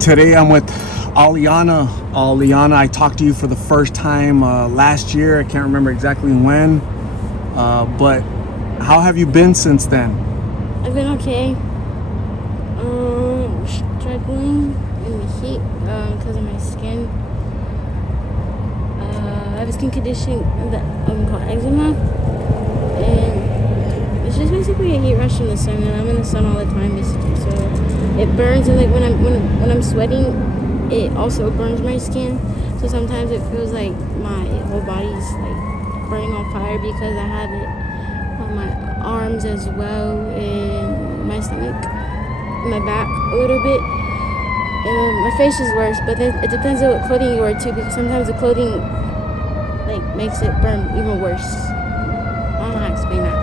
Today I'm with Aliana. Aliana, I talked to you for the first time last year. I can't remember exactly when, but how have you been since then? I've been okay. Struggling in the heat because of my skin. I have a skin condition that called eczema, and it's just basically a heat rush in the sun, and I'm in the sun all the time, basically. So it burns, and like when I'm sweating, it also burns my skin. So sometimes it feels like my whole body's like burning on fire because I have it on my arms as well, and my stomach, my back a little bit. My face is worse, but then it depends on what clothing you wear too, because sometimes the clothing like makes it burn even worse. I don't know how to explain that.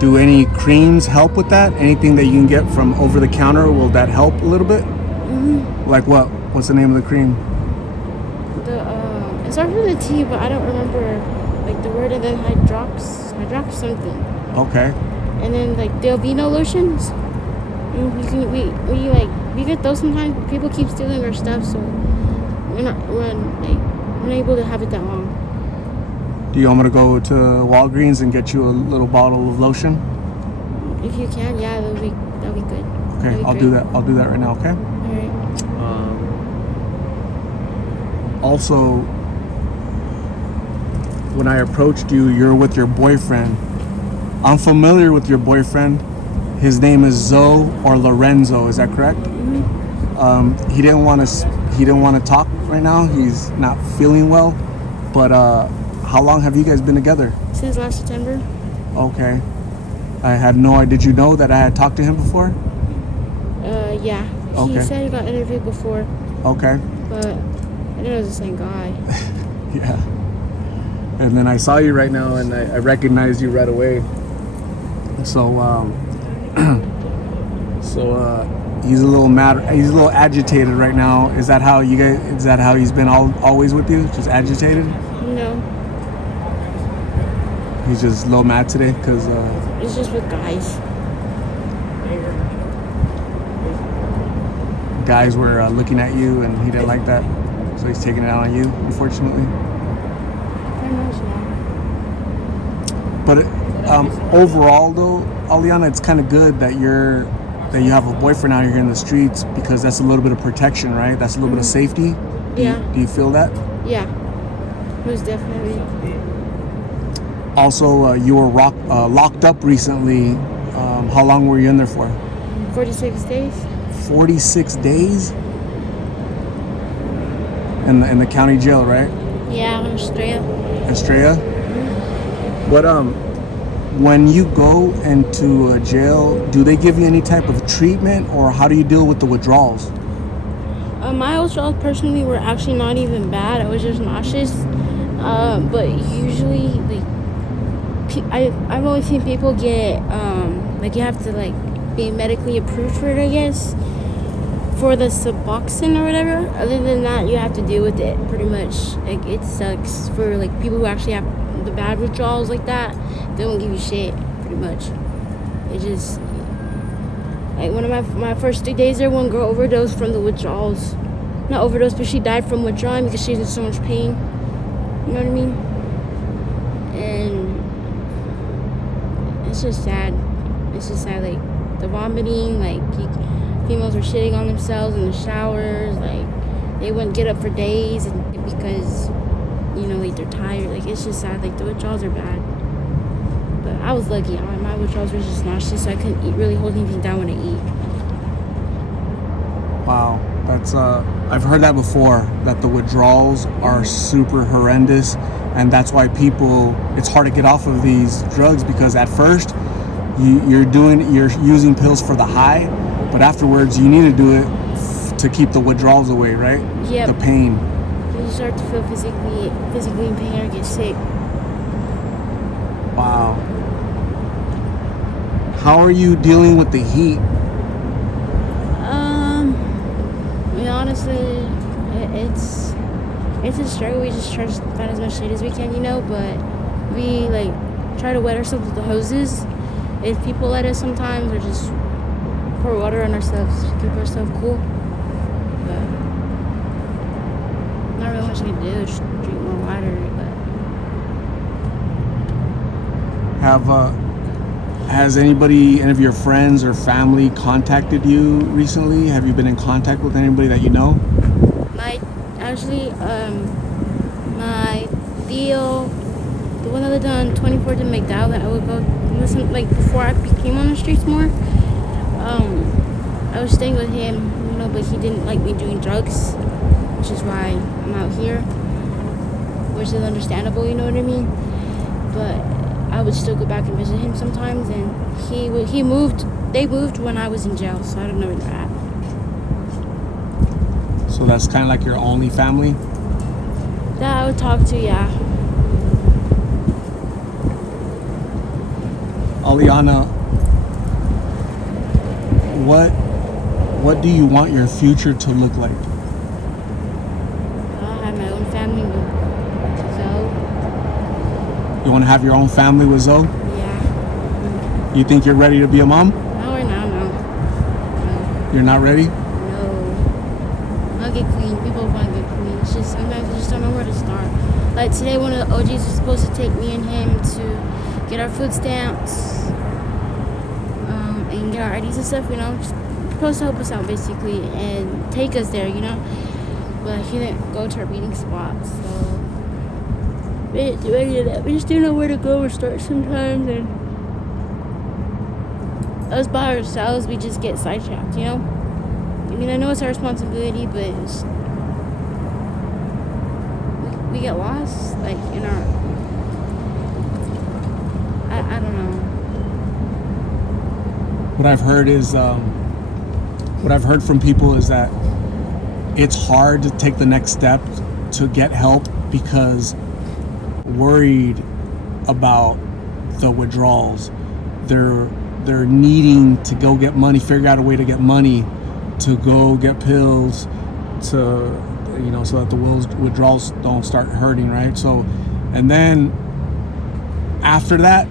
Do any creams help with that? Anything that you can get from over the counter, will that help a little bit? Mm-hmm. Like what? What's the name of the cream? It starts with a T, but I don't remember like the word, and then hydrox something. Okay. And then like the albino lotions. We get those sometimes, but people keep stealing our stuff, so we're not able to have it that long. Do you want me to go to Walgreens and get you a little bottle of lotion? If you can, yeah, that'll be good. Okay, I'll do that. I'll do that right now. Okay. All right. Also, when I approached you, you're with your boyfriend. I'm familiar with your boyfriend. His name is Zoe or Lorenzo. Is that correct? Mm-hmm. He didn't want to talk right now. He's not feeling well. But how long have you guys been together? Since last September. Okay. I had no idea. Did you know that I had talked to him before? Yeah. Okay. He said he got interviewed before. Okay. But I didn't know it was the same guy. Yeah. And then I saw you right now, and I recognized you right away. So, he's a little mad. He's a little agitated right now. Is that how you guys? Is that how he's been always with you? Just agitated? No. He's just a little mad today because. It's just with guys. Guys were looking at you, and he didn't like that, so he's taking it out on you, unfortunately. Pretty much, yeah. But overall, though, Aliana, it's kind of good that you have a boyfriend out here in the streets, because that's a little bit of protection, right? That's a little bit of safety. Yeah. Do you feel that? Yeah. Most definitely. Also, you were locked up recently. How long were you in there for? 46 days. 46 days? In the county jail, right? Yeah, in Estrella. Estrella? What when you go into a jail, do they give you any type of treatment, or how do you deal with the withdrawals? My withdrawals personally were actually not even bad. I was just nauseous. But usually, like, I've always seen people get like, you have to like be medically approved for it, I guess, for the Suboxone or whatever. Other than that, you have to deal with it pretty much. Like, it sucks for like people who actually have the bad withdrawals like that. They don't give you shit, pretty much. It just, like, one of my first 3 days there, one girl overdosed from the withdrawals. Not overdosed, but she died from withdrawing because she was in so much pain. You know what I mean? And it's just sad. It's just sad, like, the vomiting, like, females were shitting on themselves in the showers, like, they wouldn't get up for days because, you know, like, they're tired. Like, it's just sad. Like, the withdrawals are bad. But I was lucky. My withdrawals were just nauseous, so I couldn't really hold anything down when I eat. Wow, that's I've heard that before, that the withdrawals are super horrendous, and that's why it's hard to get off of these drugs, because at first you're using pills for the high, but afterwards you need to do it to keep the withdrawals away, right? Yep. The pain. You start to feel physically in pain or get sick. Wow. How are you dealing with the heat? I mean, honestly, it's a struggle. We just try to find as much shade as we can, you know, but we like try to wet ourselves with the hoses. If people let us sometimes, or just pour water on ourselves to keep ourselves cool. But not really much we can do. Just drink more water. But Has any of your friends or family contacted you recently? Have you been in contact with anybody that you know? my Theo, the one that lived on 24th and McDowell that I would go listen like before I became on the streets more. I was staying with him, but he didn't like me doing drugs, which is why I'm out here, which is understandable, you know what I mean? But I would still go back and visit him sometimes, and he moved. They moved when I was in jail, so I don't know where they're at. So that's kind of like your only family? That I would talk to, yeah. Aliana, what do you want your future to look like? I'll have my own family with Zoe. You want to have your own family with Zoe? Yeah. You think you're ready to be a mom? No, we're not, no. You're not ready? No. I'll get clean. People want to get clean. It's just sometimes you just don't know where to start. Like today, one of the OGs was supposed to take me and him to get our food stamps, and get our IDs and stuff, just supposed to help us out basically and take us there, but he didn't go to our meeting spot, so we didn't do any of that. We just didn't know where to go or start sometimes, and us by ourselves, we just get sidetracked, I know it's our responsibility, but we get lost, like in our, I don't know. What I've heard from people is that it's hard to take the next step to get help because worried about the withdrawals. They're needing to go get money, figure out a way to get money to go get pills to, so that the withdrawals don't start hurting, right? So, and then after that,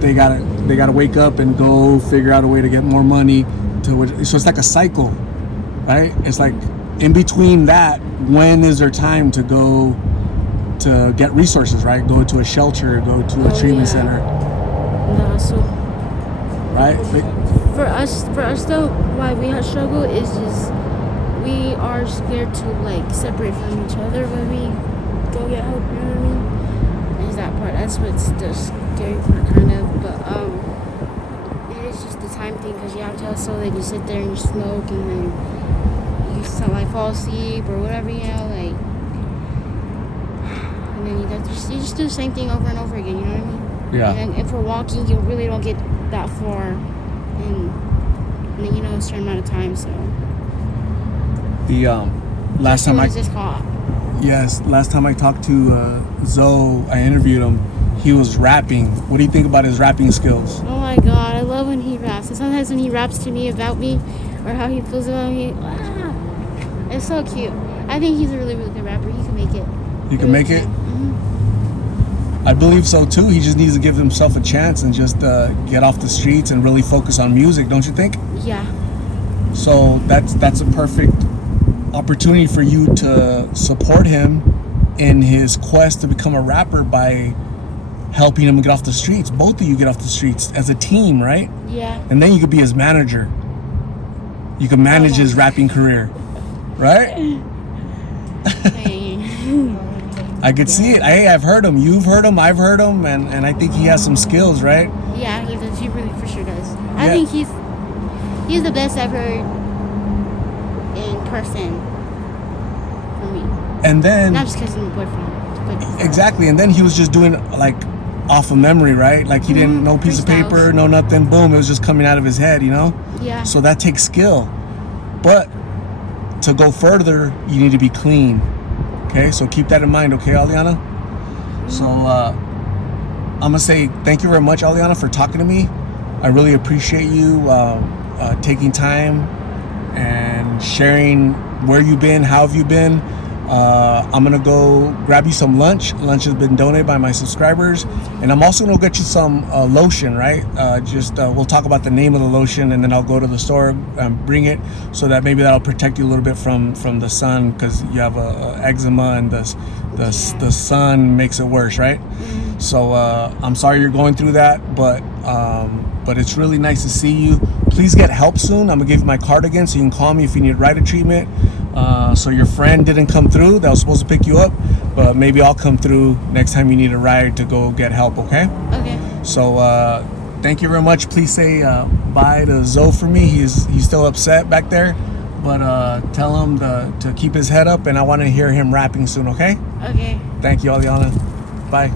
they gotta wake up and go figure out a way to get more money so it's like a cycle, right? It's like in between that, when is there time to go to get resources, right? Go to a shelter, go to a treatment center. No, so right? for us though, why we have struggle is just we are scared to like separate from each other when we go get help, you know what I mean? Is that part? That's what's the scary part, kind of. But it is just the time thing, because you have to hustle, then you sit there and you smoke, and then you fall asleep or whatever, and then you just do the same thing over and over again, you know what I mean? Yeah. And if we're walking, you really don't get that far, and then a certain amount of time. So the last time just caught. Yes, last time I talked to Zoe, I interviewed him. He was rapping. What do you think about his rapping skills? Oh my God, I love when he raps. And sometimes when he raps to me about me or how he feels about me, it's so cute. I think he's a really, really good rapper. He can make it. You can make it? Mm-hmm. I believe so too. He just needs to give himself a chance and just get off the streets and really focus on music, don't you think? Yeah. So that's a perfect opportunity for you to support him in his quest to become a rapper by helping him get off the streets. Both of you get off the streets as a team, right? Yeah. And then you could be his manager. You can manage his rapping career, right? I could see it. Hey, I've heard him. You've heard him. I've heard him, and I think he has some skills, right? Yeah, he does. He really for sure does. I think he's the best I've heard in person for me. And then not just because I'm a boyfriend. But exactly. And then he was just doing like off of memory, right? Like he didn't no piece of paper, no nothing. Boom, it was just coming out of his head, Yeah. So that takes skill. But to go further, you need to be clean. Okay, so keep that in mind, okay, Aliana? So I'm gonna say thank you very much, Aliana, for talking to me. I really appreciate you taking time and sharing where you've been, how have you been. I'm gonna go grab you some lunch. Lunch has been donated by my subscribers, and I'm also gonna get you some lotion, right? We'll talk about the name of the lotion, and then I'll go to the store and bring it, so that maybe that'll protect you a little bit from the sun, because you have a eczema, and the sun makes it worse, right? So I'm sorry you're going through that, but it's really nice to see you. Please get help soon. I'm gonna give you my card again, so you can call me if you need rider treatment. So your friend didn't come through that was supposed to pick you up, but maybe I'll come through next time you need a ride to go get help, okay? Okay. So thank you very much. Please say bye to Zoe for me. He's still upset back there, but tell him to keep his head up, and I want to hear him rapping soon, okay? Okay. Thank you, Aliana. Bye.